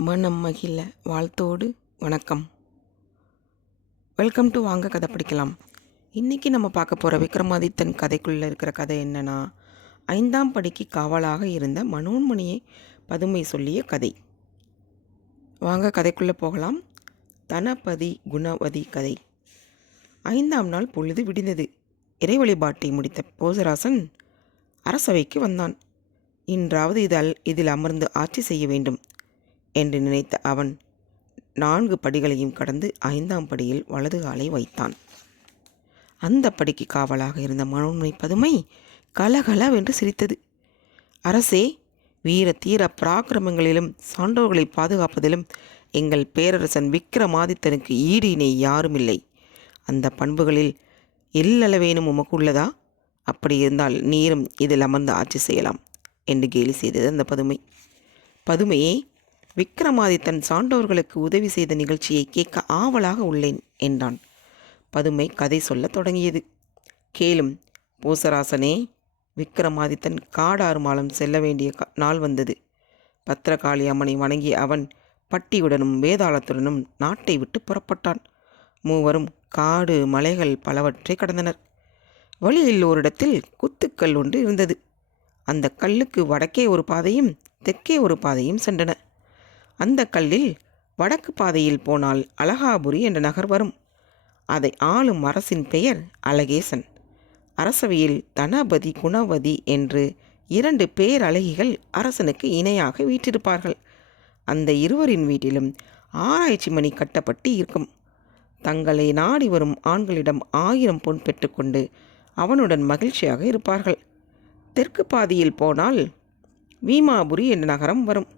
மனம் மகிழ வாழ்த்தோடு வணக்கம். வெல்கம் டு வாங்க கதை படிக்கலாம். இன்றைக்கி நம்ம பார்க்க போகிற விக்ரமாதித்தன் கதைக்குள்ளே இருக்கிற கதை என்னென்னா ஐந்தாம் படிக்கு காவலாக இருந்த மனோன்மணியை பதுமை சொல்லிய கதை. வாங்க கதைக்குள்ளே போகலாம். தனபதி குணவதி கதை. ஐந்தாம் நாள் பொழுது விடிந்தது. இறை வழிபாட்டை முடித்த போசராசன் அரசவைக்கு வந்தான். இன்றாவது இதில் இதில் அமர்ந்து ஆட்சி செய்ய வேண்டும். என்று நினைத்த அவன் நான்கு படிகளையும் கடந்து ஐந்தாம் படியில் வலது காலை வைத்தான். அந்த படிக்கு காவலாக இருந்த மனோன்மை பதுமை கலகலவென்று சிரித்தது. அரசே வீர தீர பராக்கிரமங்களிலும் சான்றோர்களை பாதுகாப்பதிலும் எங்கள் பேரரசன் விக்ரமாதித்தனுக்கு ஈடு இணை யாருமில்லை. அந்த பண்புகளில் எல்லளவேனும் உமக்கு உள்ளதா அப்படி இருந்தால் நீரும் இதில் அமர்ந்து ஆட்சி செய்யலாம் என்று கேலி செய்தது அந்த பதுமை. பதுமையே விக்ரமாதித்தன் சான்றோர்களுக்கு உதவி செய்த நிகழ்ச்சியை கேட்க ஆவலாக உள்ளேன் என்றான். பதுமை கதை சொல்லத் தொடங்கியது. கேளும் பூசராசனே! விக்ரமாதித்தன் காடாறு மாலம் செல்ல வேண்டிய க- நாள் வந்தது. பத்திரகாளி அம்மனை வணங்கிய அவன் பட்டியுடனும் வேதாளத்துடனும் நாட்டை விட்டு புறப்பட்டான். மூவரும் காடு மலைகள் பலவற்றை கடந்தனர். வழியில் ஓரிடத்தில் குத்துக்கல் ஒன்று இருந்தது. அந்த கல்லுக்கு வடக்கே ஒரு பாதையும் தெற்கே ஒரு பாதையும் சென்றன. அந்த கல்லில் வடக்கு பாதையில் போனால் அழகாபுரி என்ற நகர் வரும். அதை ஆளும் அரசின் பெயர் அழகேசன். அரசவையில் தனபதி குணவதி என்று இரண்டு பேரழகிகள் அரசனுக்கு இணையாக வீற்றிருப்பார்கள். அந்த இருவரின் வீட்டிலும் ஆராய்ச்சி மணி கட்டப்பட்டு இருக்கும். தங்களை நாடி வரும் ஆண்களிடம் ஆயிரம் பொன் பெற்றுக்கொண்டு அவனுடன் மகிழ்ச்சியாக இருப்பார்கள். தெற்கு பாதியில் போனால் வீமாபுரி என்ற நகரம் வரும்.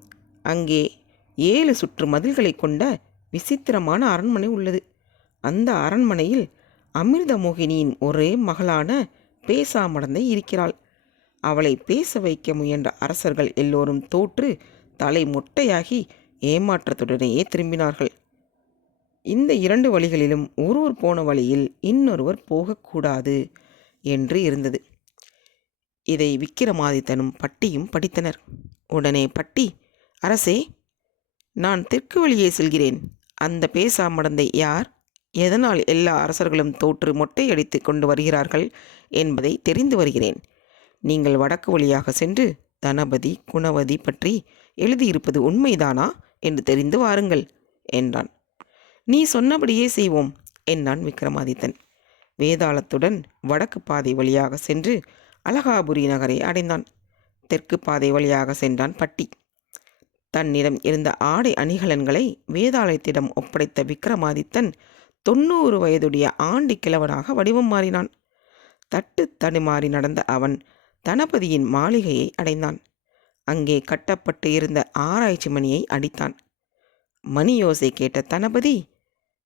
அங்கே ஏழு சுற்று மதில்களை கொண்ட விசித்திரமான அரண்மனை உள்ளது. அந்த அரண்மனையில் அமிர்தமோகினியின் ஒரே மகளான பேசாமடந்தை இருக்கிறாள். அவளை பேச வைக்க முயன்ற அரசர்கள் எல்லோரும் தோற்று தலை மொட்டையாகி ஏமாற்றத்துடனேயே திரும்பினார்கள். இந்த இரண்டு வழிகளிலும் ஒருவர் போன வழியில் இன்னொருவர் போகக்கூடாது என்று இருந்தது. இதை விக்கிரமாதித்தனும் பட்டியும் படித்தனர். உடனே பட்டி அரசே நான் தெற்கு வழியே செல்கிறேன். அந்த பேசாமடந்தை யார்? எதனால் எல்லா அரசர்களும் தோற்று மொட்டையடித்து கொண்டு வருகிறார்கள் என்பதை தெரிந்து வருகிறேன். நீங்கள் வடக்கு வழியாக சென்று தனபதி குணவதி பற்றி எழுதியிருப்பது உண்மைதானா என்று தெரிந்து வாருங்கள் என்றான். நீ சொன்னபடியே செய்வோம் என்றான் விக்ரமாதித்தன். வேதாளத்துடன் வடக்கு பாதை வழியாக சென்று அலகாபுரி நகரை அடைந்தான். தெற்கு பாதை வழியாக சென்றான் பட்டி. தன்னிடம் இருந்த ஆடை அணிகலன்களை வேதாலயத்திடம் ஒப்படைத்த விக்ரமாதித்தன் தொண்ணூறு வயதுடைய ஆண்டி கிழவனாக வடிவம் மாறினான். தட்டு தடுமாறி நடந்த அவன் தனபதியின் மாளிகையை அடைந்தான். அங்கே கட்டப்பட்டு இருந்த ஆராய்ச்சி மணியை அடித்தான். மணியோசை கேட்ட தனபதி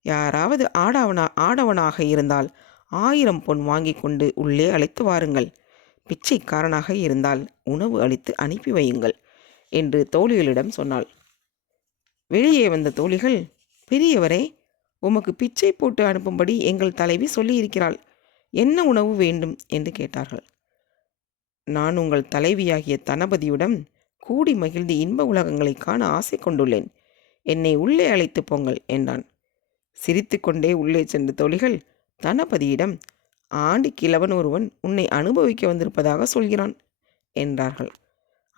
யாராவது ஆடவனா ஆடவனாக இருந்தால் ஆயிரம் பொன் வாங்கி கொண்டு உள்ளே அழைத்து வாருங்கள். பிச்சைக்காரனாக இருந்தால் உணவு அளித்து அனுப்பி வையுங்கள். என்று தோழிகளிடம் சொன்னாள். வெளியே வந்த தோழிகள் பெரியவரே உமக்கு பிச்சை போட்டு அனுப்பும்படி எங்கள் தலைவி சொல்லியிருக்கிறாள். என்ன உணவு வேண்டும்? என்று கேட்டார்கள். நான் உங்கள் தலைவியாகிய தனபதியுடன் கூடி மகிழ்ந்து இன்ப உலகங்களை காண ஆசை கொண்டுள்ளேன். என்னை உள்ளே அழைத்து போங்கள் என்றான். சிரித்துக்கொண்டே உள்ளே சென்ற தோழிகள் தனபதியிடம் ஆண்டி கிழவன் ஒருவன் உன்னை அனுபவிக்க வந்திருப்பதாக சொல்கிறான் என்றார்கள்.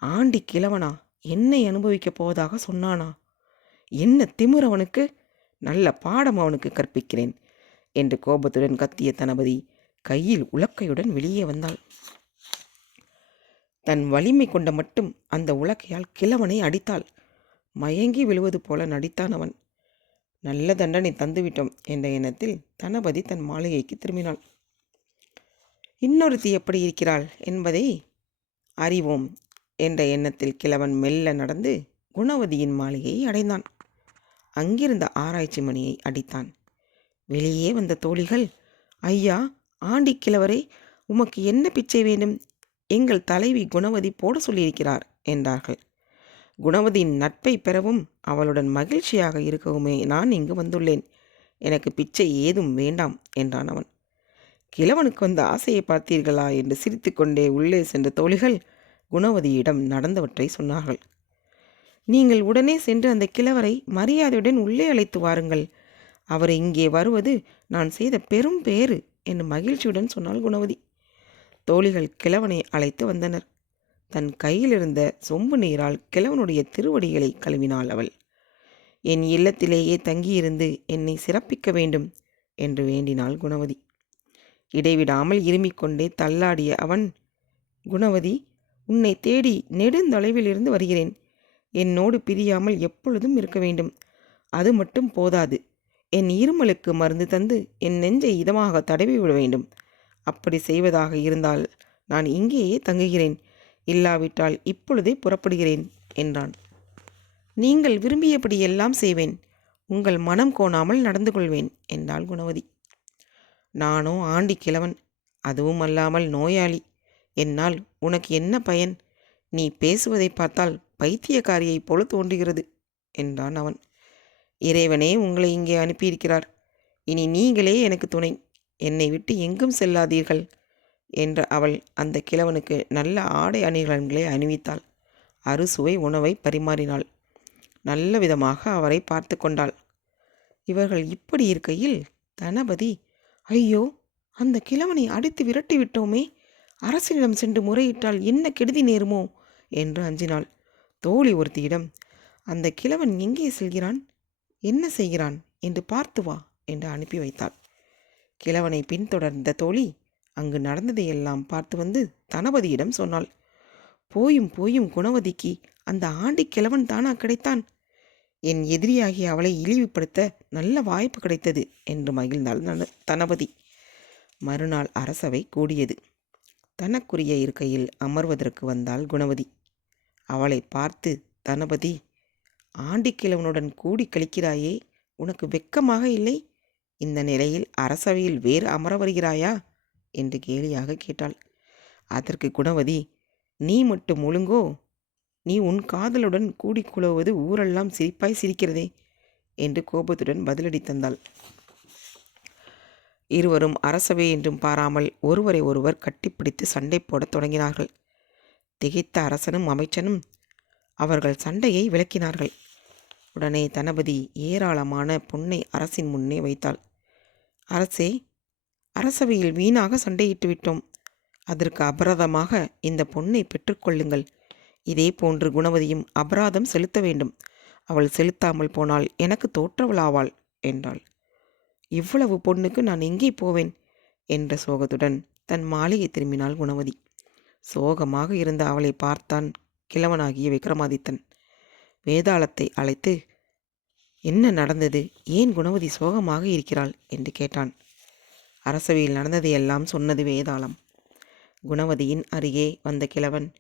ஆண்டி கிழவனா? என்னை அனுபவிக்கப் போவதாக சொன்னானா? என்ன திமிர் அவனுக்கு? நல்ல பாடம் அவனுக்கு கற்பிக்கிறேன் என்று கோபத்துடன் கத்திய தனபதி கையில் உலக்கையுடன் வெளியே வந்தாள். தன் வலிமை கொண்ட மட்டும் அந்த உலக்கையால் கிழவனை அடித்தாள். மயங்கி விழுவது போல நடித்தான் அவன். நல்ல தண்டனை தந்துவிட்டோம் என்ற எண்ணத்தில் தனபதி தன் மாளிகைக்கு திரும்பினாள். இன்னொருத்தி எப்படி இருக்கிறாள்? என்பதை அறிவோம் என்ற எண்ணத்தில் கிழவன் மெல்ல நடந்து குணவதியின் மாளிகையை அடைந்தான். அங்கிருந்த ஆராய்ச்சி மணியை அடித்தான். வெளியே வந்த தோழிகள் ஐயா ஆண்டி கிழவரே உமக்கு என்ன பிச்சை வேண்டும்? எங்கள் தலைவி குணவதி போட சொல்லியிருக்கிறார் என்றார்கள். குணவதியின் நட்பை பெறவும் அவளுடன் மகிழ்ச்சியாக இருக்கவுமே நான் இங்கு வந்துள்ளேன். எனக்கு பிச்சை ஏதும் வேண்டாம் என்றான் அவன். கிழவனுக்கு வந்த ஆசையை பார்த்தீர்களா? என்று சிரித்துக்கொண்டே உள்ளே சென்ற தோழிகள் குணவதியிடம் நடந்தவற்றை சொன்னார்கள். நீங்கள் உடனே சென்று அந்த கிழவரை மரியாதையுடன் உள்ளே அழைத்து வாருங்கள். அவர் இங்கே வருவது நான் செய்த பெரும் பேறு என்று மகிழ்ச்சியுடன் சொன்னாள் குணவதி. தோழிகள் கிழவனை அழைத்து வந்தனர். தன் கையில் இருந்த சொம்பு நீரால் கிழவனுடைய திருவடிகளை கழுவினாள் அவள். என் இல்லத்திலேயே தங்கியிருந்து என்னை சிறப்பிக்க வேண்டும் என்று வேண்டினாள் குணவதி. இடைவிடாமல் இருமிக்கொண்டே தள்ளாடிய அவன் குணவதி உன்னை தேடி நெடுந்தொலைவிலிருந்து வருகிறேன். என்னோடு பிரியாமல் எப்பொழுதும் இருக்க வேண்டும். அது மட்டும் போதாது. என் இருமலுக்கு மருந்து தந்து என் நெஞ்சை இதமாக தடவி விட வேண்டும். அப்படி செய்வதாக இருந்தால் நான் இங்கேயே தங்குகிறேன். இல்லாவிட்டால் இப்பொழுதே புறப்படுகிறேன் என்றான். நீங்கள் விரும்பியபடி எல்லாம் செய்வேன். உங்கள் மனம் கோணாமல் நடந்து கொள்வேன் என்றாள் குணவதி. நானோ ஆண்டி கிழவன் அதுவும் அல்லாமல் நோயாளி. என்னால் உனக்கு என்ன பயன்? நீ பேசுவதை பார்த்தால் பைத்தியக்காரியைப் போல தோன்றுகிறது என்றான் அவன். இறைவனே உங்களை இங்கே அனுப்பியிருக்கிறார். இனி நீங்களே எனக்கு துணை. என்னை விட்டு எங்கும் செல்லாதீர்கள் என்ற அவள் அந்த கிழவனுக்கு நல்ல ஆடை அணிகலன்களை அணிவித்தாள். அறுசுவை உணவை பரிமாறினாள். நல்ல விதமாக அவரை பார்த்து கொண்டாள். இவர்கள் இப்படி இருக்கையில் தனபதி ஐயோ அந்த கிழவனை அடித்து விரட்டி விட்டோமே அரசனிடம் சென்று முறையிட்டால் என்ன கெடுதி நேருமோ? என்று அஞ்சினாள். தோழி ஒருத்தியிடம் அந்த கிழவன் எங்கே செல்கிறான்? என்ன செய்கிறான்? என்று பார்த்து வா என்று அனுப்பி வைத்தாள். கிழவனை பின்தொடர்ந்த தோழி அங்கு நடந்ததையெல்லாம் பார்த்து வந்து தனபதியிடம் சொன்னாள் போயும் போயும் குணவதிக்கு அந்த ஆண்டி கிழவன் தானா கிடைத்தான்? என் எதிரியாகிய அவளை இழிவுபடுத்த நல்ல வாய்ப்பு கிடைத்தது என்று மகிழ்ந்தாள் தனபதி. மறுநாள் அரசவை கூடியது. தனக்குரிய இருக்கையில் அமர்வதற்கு வந்தாள் குணவதி. அவளை பார்த்து தனபதி ஆண்டிக்கிழவனுடன் கூடி கழிக்கிறாயே உனக்கு வெட்கமாக இல்லை? இந்த நிலையில் அரசவையில் வேறு அமர வருகிறாயா? என்று கேலியாக கேட்டாள். அதற்கு குணவதி நீ மட்டும் ஒழுங்கோ? நீ உன் காதலுடன் கூடி குழுவது ஊரெல்லாம் சிரிப்பாய் சிரிக்கிறதே? என்று கோபத்துடன் பதிலடி தந்தாள். இருவரும் அரசவை என்றும் பாராமல் ஒருவரை ஒருவர் கட்டிப்பிடித்து சண்டை போடத் தொடங்கினார்கள். திகைத்த அரசனும் அமைச்சனும் அவர்கள் சண்டையை விளக்கினார்கள். உடனே தனபதி ஏராளமான பொன்னை அரசின் முன்னே வைத்தாள். அரசே அரசவையில் வீணாக சண்டையிட்டு விட்டோம் அதற்கு அபராதமாக இந்த பொன்னை பெற்றுக்கொள்ளுங்கள் இதே போன்று குணவதியும் அபராதம் செலுத்த வேண்டும். அவள் செலுத்தாமல் போனால் எனக்கு தோற்றவளாவாள் என்றாள். இவ்வளவு பொண்ணுக்கு நான் எங்கே போவேன்? என்ற சோகத்துடன் தன் மாளிகை திரும்பினாள் குணவதி. சோகமாக இருந்த அவளை பார்த்தான் கிழவனாகிய விக்ரமாதித்தன். வேதாளத்தை அழைத்து என்ன நடந்தது? ஏன் குணவதி சோகமாக இருக்கிறாள்? என்று கேட்டான். அரசவையில் நடந்ததையெல்லாம் சொன்னது வேதாளம். குணவதியின் அருகே வந்த கிழவன்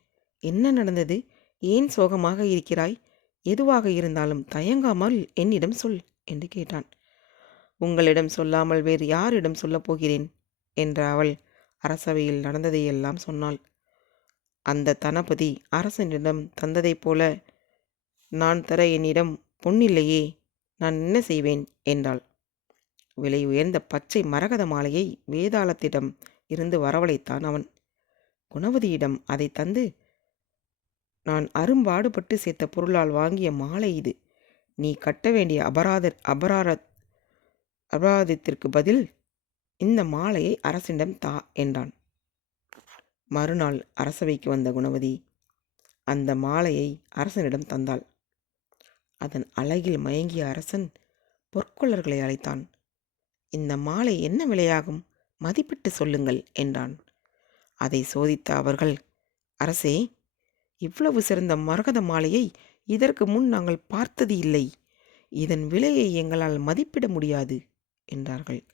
என்ன நடந்தது? ஏன் சோகமாக இருக்கிறாய்? எதுவாக இருந்தாலும் தயங்காமல் என்னிடம் சொல் என்று கேட்டான். உங்களிடம் சொல்லாமல் வேறு யாரிடம் சொல்லப் போகிறேன்? என்ற அவள் அரசவையில் நடந்ததையெல்லாம் சொன்னாள். அந்த தனபதி அரசனிடம் தந்ததைப் போல நான் தர என்னிடம் பொன்னில்லையே நான் என்ன செய்வேன்? என்றாள். விலை உயர்ந்த பச்சை மரகத மாலையை வேதாளத்திடம் இருந்து வரவழைத்தான் அவன். குணவதியிடம் அதை தந்து நான் அரும்பாடுபட்டு சேர்த்த பொருளால் வாங்கிய மாலை இது. நீ கட்ட வேண்டிய அபராத அபராத அபராதத்திற்கு பதில் இந்த மாலையை அரசனிடம் தா என்றான். மறுநாள் அரசவைக்கு வந்த குணவதி அந்த மாலையை அரசனிடம் தந்தாள். அதன் அழகில் மயங்கிய அரசன் பொற்கொள்ளர்களை அழைத்தான். இந்த மாலை என்ன விலையாகும்? மதிப்பிட்டு சொல்லுங்கள் என்றான். அதை சோதித்த அவர்கள் அரசே இவ்வளவு சிறந்த மரகத மாலையை இதற்கு முன் நாங்கள் பார்த்தது இல்லை இதன் விலையை எங்களால் மதிப்பிட முடியாது. என்றார்கள்.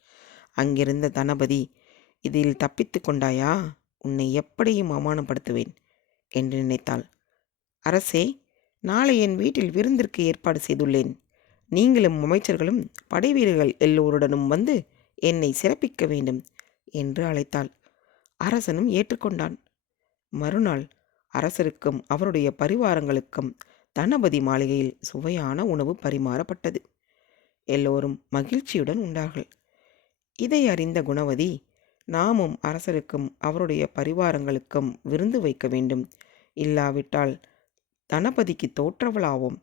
அங்கிருந்த தனபதி இதில் தப்பித்து கொண்டாயா? உன்னை எப்படியும் அவமானப்படுத்துவேன் என்று நினைத்தாள். அரசே நாளை என் வீட்டில் விருந்திற்கு ஏற்பாடு செய்துள்ளேன். நீங்களும் அமைச்சர்களும் படைவீரர்கள் எல்லோருடனும் வந்து என்னை சிறப்பிக்க வேண்டும் என்று அழைத்தாள். அரசனும் ஏற்றுக்கொண்டான். மறுநாள் அரசருக்கும் அவருடைய பரிவாரங்களுக்கும் தனபதி மாளிகையில் சுவையான உணவு பரிமாறப்பட்டது. எல்லோரும் மகிழ்ச்சியுடன் உண்டார்கள். இதை அறிந்த குணவதி நாமும் அரசருக்கும் அவருடைய பரிவாரங்களுக்கும் விருந்து வைக்க வேண்டும். இல்லாவிட்டால் தனபதிக்கு தோற்றவளாவோம்.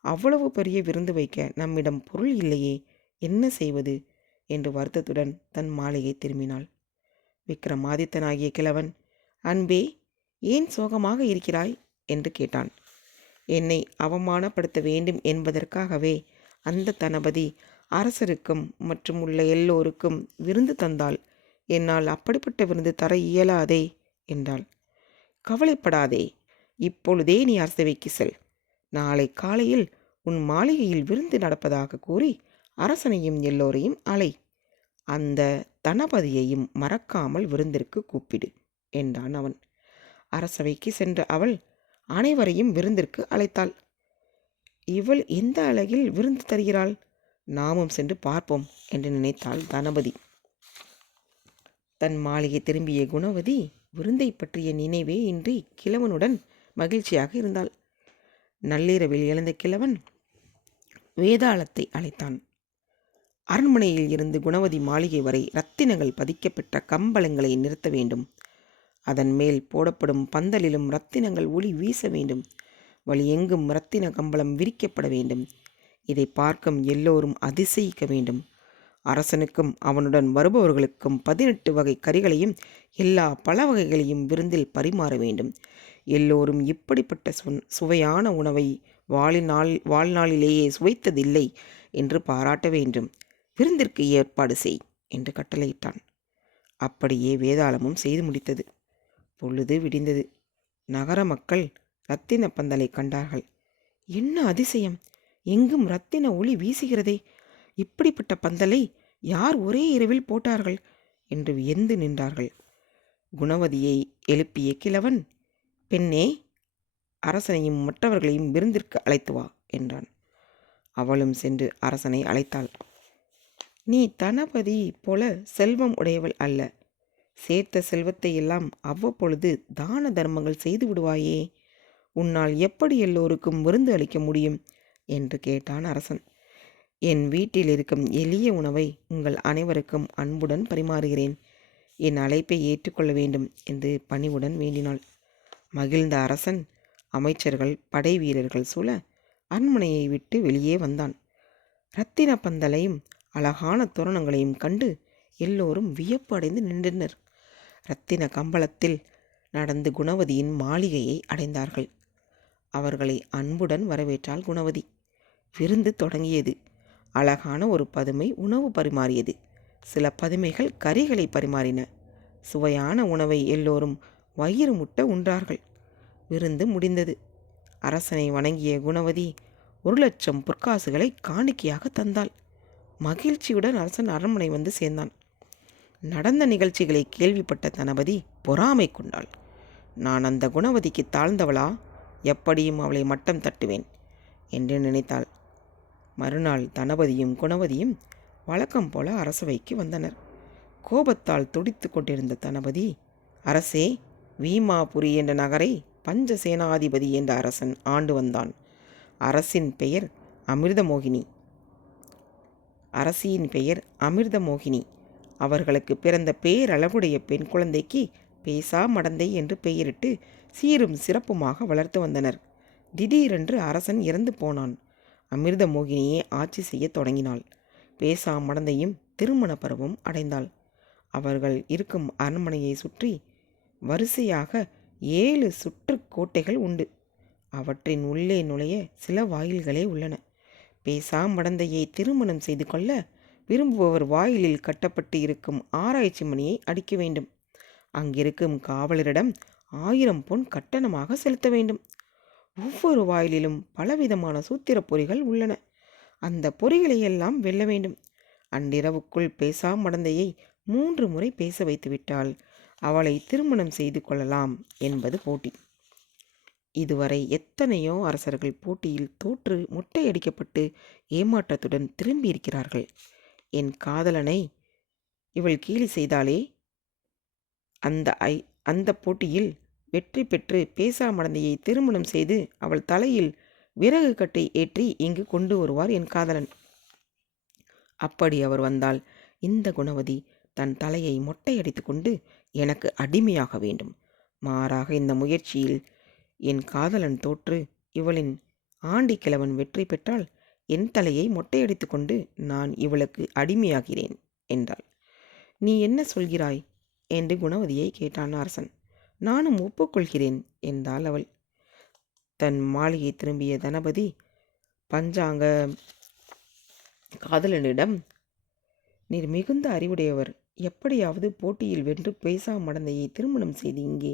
அவ்வளவு பெரிய விருந்து வைக்க நம்மிடம் பொருள் இல்லையே. என்ன செய்வது? என்று வருத்தத்துடன் தன் மாளிகை திரும்பினாள். விக்ரமாதித்தனாகிய கிழவன் அன்பே ஏன் சோகமாக இருக்கிறாய்? என்று கேட்டான். என்னை அவமானப்படுத்த வேண்டும் என்பதற்காகவே அந்த தனபதி அரசருக்கும் மற்றும் உள்ள எல்லோருக்கும் விருந்து தந்தால் என்னால் அப்படிப்பட்ட விருந்து தர இயலாதே என்றாள். கவலைப்படாதே இப்பொழுதே நீ அரசவைக்கு செல். நாளை காலையில் உன் மாளிகையில் விருந்து நடப்பதாக கூறி அரசனையும் எல்லோரையும் அலை. அந்த தனபதியையும் மறக்காமல் விருந்திற்கு கூப்பிடு என்றான் அவன். அரசவைக்கு சென்ற அவள் அனைவரையும் விருந்திற்கு அழைத்தாள். இவள் எந்த அழகில் விருந்து தருகிறாள்? நாமும் சென்று பார்ப்போம் என்று நினைத்தாள் தனபதி தன் மாளிகை திரும்பிய குணவதி விருந்தை பற்றிய நினைவே இன்றி கிழவனுடன் மகிழ்ச்சியாக இருந்தாள். நள்ளிரவில் எழுந்த கிழவன் வேதாளத்தை அழைத்தான். அரண்மனையில் இருந்து குணவதி மாளிகை வரை ரத்தினங்கள் பதிக்கப்பெற்ற கம்பளங்களை நிறுத்த வேண்டும். அதன் மேல் போடப்படும் பந்தலிலும் ரத்தினங்கள் ஒளி வீச வேண்டும். வழி எங்கும் ரத்தின கம்பளம் விரிக்கப்பட வேண்டும். இதை பார்க்கும் எல்லோரும் அதிசயிக்க வேண்டும். அரசனுக்கும் அவனுடன் வருபவர்களுக்கும் பதினெட்டு வகை கறிகளையும் எல்லா பல வகைகளையும் விருந்தில் பரிமாற வேண்டும். எல்லோரும் இப்படிப்பட்ட சு சுவையான உணவை வாழினால் வாழ்நாளிலேயே சுவைத்ததில்லை என்று பாராட்ட வேண்டும். விருந்திற்கு ஏற்பாடு செய் என்று கட்டளையிட்டான். அப்படியே வேதாளமும் செய்து முடித்தது. பொழுது விடிந்தது. நகர மக்கள் ரத்தின பந்தலை கண்டார்கள். என்ன அதிசயம்! எங்கும் ரத்தின ஒளி வீசுகிறதே! இப்படிப்பட்ட பந்தலை யார் ஒரே இரவில் போட்டார்கள்? என்று வியந்து நின்றார்கள். குணவதியை எழுப்பிய கிழவன் பெண்ணே அரசனையும் மற்றவர்களையும் விருந்திற்கு அழைத்து வா என்றான். அவளும் சென்று அரசனை அழைத்தாள். நீ தனபதி போல செல்வம் உடையவள் அல்ல. சேர்த்த செல்வத்தை எல்லாம் அவ்வப்பொழுது தான தர்மங்கள் செய்து விடுவாயே! உன்னால் எப்படி எல்லோருக்கும் விருந்து அளிக்க முடியும்? என்று கேட்டான் அரசன். என் வீட்டில் இருக்கும் எளிய உணவை உங்கள் அனைவருக்கும் அன்புடன் பரிமாறுகிறேன். என் அழைப்பை ஏற்றுக்கொள்ள வேண்டும் என்று பணிவுடன் வேண்டினாள். மகிழ்ந்த அரசன் அமைச்சர்கள் படை வீரர்கள் சூழ அரண்மனையை விட்டு வெளியே வந்தான். இரத்தின பந்தலையும் அழகான தோரணங்களையும் கண்டு எல்லோரும் வியப்பு அடைந்து நின்றனர். இரத்தின கம்பளத்தில் நடந்து குணவதியின் மாளிகையை அடைந்தார்கள். அவர்களை அன்புடன் வரவேற்றாள் குணவதி. விருந்து தொடங்கியது. அழகான ஒரு பதுமை உணவு பரிமாறியது. சில பதுமைகள் கறிகளை பரிமாறின. சுவையான உணவை எல்லோரும் வயிறு முட்ட உண்டார்கள். விருந்து முடிந்தது. அரசனை வணங்கிய குணவதி ஒரு லட்சம் பொற்காசுகளை காணிக்கையாக தந்தாள். மகிழ்ச்சியுடன் அரசன் அரண்மனை வந்து சேர்ந்தான். நடந்த நிகழ்ச்சிகளை கேள்விப்பட்ட தனபதி பொறாமை கொண்டாள். நான் அந்த குணவதிக்கு தாழ்ந்தவளா? எப்படியும் அவளை மட்டம் தட்டுவேன் என்று நினைத்தாள். மறுநாள் தனபதியும் குணவதியும் வழக்கம் போல அரசவைக்கு வந்தனர். கோபத்தால் துடித்து கொண்டிருந்த தனபதி அரசே வீமாபுரி என்ற நகரை பஞ்சசேனாதிபதி என்ற அரசன் ஆண்டு வந்தான். அரசின் பெயர் அமிர்தமோகினி. அரசியின் பெயர் அமிர்தமோகினி. அவர்களுக்கு பிறந்த பேரளவுடைய பெண் குழந்தைக்கு பேசா மடந்தை என்று பெயரிட்டு சீரும் சிறப்புமாக வளர்த்து வந்தனர். திடீரென்று அரசன் இறந்து போனான். அமிர்த மோகினியே ஆட்சி செய்யத் தொடங்கினாள். பேசா மடந்தையும் திருமண பருவம் அடைந்தாள். அவர்கள் இருக்கும் அரண்மனையை சுற்றி வரிசையாக ஏழு சுற்று கோட்டைகள் உண்டு. அவற்றின் உள்ளே நுழைய சில வாயில்களே உள்ளன. பேசா மடந்தையை திருமணம் செய்து கொள்ள விரும்புபவர் வாயிலில் கட்டப்பட்டு இருக்கும் ஆராய்ச்சி மணியை அடிக்க வேண்டும். அங்கிருக்கும் காவலரிடம் ஆயிரம் பொன் கட்டணமாக செலுத்த வேண்டும். ஒவ்வொரு வாயிலிலும் பலவிதமான சூத்திர பொறிகள் உள்ளன. அந்த பொறிகளை எல்லாம் வெல்ல வேண்டும். அன்றிரவுக்குள் பேசா மடந்தையை மூன்று முறை பேச வைத்துவிட்டால் அவளை திருமணம் செய்து கொள்ளலாம் என்பது போட்டி. இதுவரை எத்தனையோ அரசர்கள் போட்டியில் தோற்று முட்டையடிக்கப்பட்டு ஏமாற்றத்துடன் திரும்பியிருக்கிறார்கள். என் காதலனை இவள் கீழி செய்தாலே அந்த ஐ அந்த போட்டியில் வெற்றி பெற்று பேசா மடந்தையை திருமணம் செய்து அவள் தலையில் விறகு கட்டை ஏற்றி இங்கு கொண்டு வருவார் என் காதலன். அப்படி அவர் வந்தால் இந்த குணவதி தன் தலையை மொட்டையடித்து கொண்டு எனக்கு அடிமையாக வேண்டும். மாறாக இந்த முயற்சியில் என் காதலன் தோற்று இவளின் ஆண்டி கிழவன் வெற்றி பெற்றால் என் தலையை மொட்டையடித்து கொண்டு நான் இவளுக்கு அடிமையாகிறேன் என்றாள். நீ என்ன சொல்கிறாய்? என்று குணவதியை கேட்டான் அரசன். நானும் ஒப்புக்கொள்கிறேன் என்றாள் அவள். தன் மாளிகை திரும்பிய தனபதி பஞ்சாங்க காதலனிடம் நீர் மிகுந்த அறிவுடையவர். எப்படியாவது போட்டியில் வென்று பேசா மடந்தையை திருமணம் செய்து இங்கே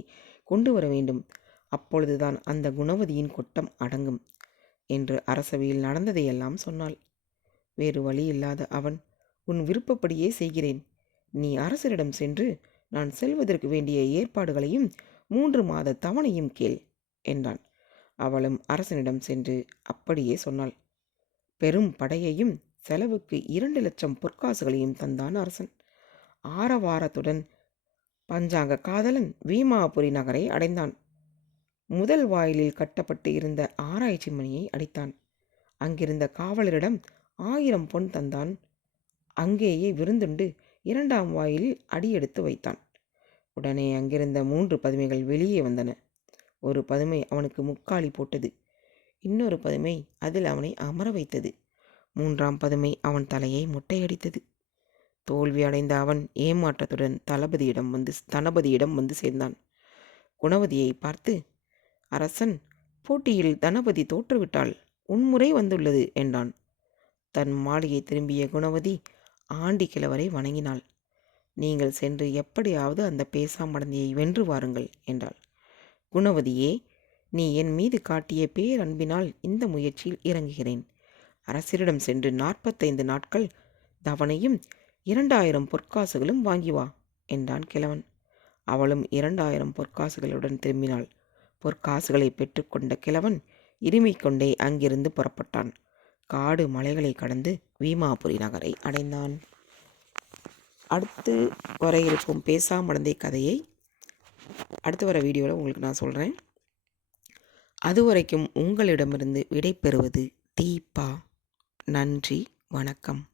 கொண்டு வர வேண்டும். அப்பொழுதுதான் அந்த குணவதியின் கொட்டம் அடங்கும் என்று அரசவையில் நடந்ததையெல்லாம் சொன்னாள். வேறு வழி இல்லாத அவன் உன் விருப்பப்படியே செய்கிறேன். நீ அரசரிடம் சென்று நான் செல்வதற்கு வேண்டிய ஏற்பாடுகளையும் மூன்று மாத தவணையும் கேள் என்றான். அவளும் அரசனிடம் சென்று அப்படியே சொன்னாள். பெரும் படையையும் செலவுக்கு இரண்டு லட்சம் பொற்காசுகளையும் தந்தான் அரசன். ஆரவாரத்துடன் பஞ்சாங்க காதலன் வீமாபுரி நகரை அடைந்தான். முதல் வாயிலில் கட்டப்பட்டு இருந்த ஆராய்ச்சி மணியை அடித்தான். அங்கிருந்த காவலரிடம் ஆயிரம் பொன் தந்தான். அங்கேயே விருந்துண்டு இரண்டாம் வாயிலில் அடியெடுத்து வைத்தான். உடனே அங்கிருந்த மூன்று பதுமைகள் வெளியே வந்தன. ஒரு பதுமை அவனுக்கு முக்காலி போட்டது. இன்னொரு பதுமை அதில் அவனை அமர வைத்தது. மூன்றாம் பதுமை அவன் தலையை முட்டையடித்தது. தோல்வி அடைந்த அவன் ஏமாற்றத்துடன் தளபதியிடம் வந்து தனபதியிடம் வந்து சேர்ந்தான். குணவதியை பார்த்து அரசன் போட்டியில் தனபதி தோற்றுவிட்டால் உன்முறை வந்துள்ளது என்றான். தன் மாளிகை திரும்பிய குணவதி ஆண்டி கிழவரை வணங்கினாள். நீங்கள் சென்று எப்படியாவது அந்த பேசாமடந்தையை வென்று வாருங்கள் என்றாள். குணவதியே நீ என் மீது காட்டிய பேரன்பினால் இந்த முயற்சியில் இறங்குகிறேன். அரசரிடம் சென்று நாற்பத்தைந்து நாட்கள் தவணையும் இரண்டாயிரம் பொற்காசுகளும் வாங்கி வா என்றான் கிழவன். அவளும் இரண்டாயிரம் பொற்காசுகளுடன் திரும்பினாள். பொற்காசுகளை பெற்றுக்கொண்ட கிழவன் இருமிக்கொண்டே அங்கிருந்து புறப்பட்டான். காடு மலைகளை கடந்து வீமாபுரி நகரை அடைந்தான். அடுத்து வர இருக்கும் பேசாமடந்தை கதையை அடுத்து வர வீடியோவில் உங்களுக்கு நான் சொல்கிறேன் அது வரைக்கும் உங்களிடமிருந்து விடை பெறுவது தீபா. நன்றி வணக்கம்.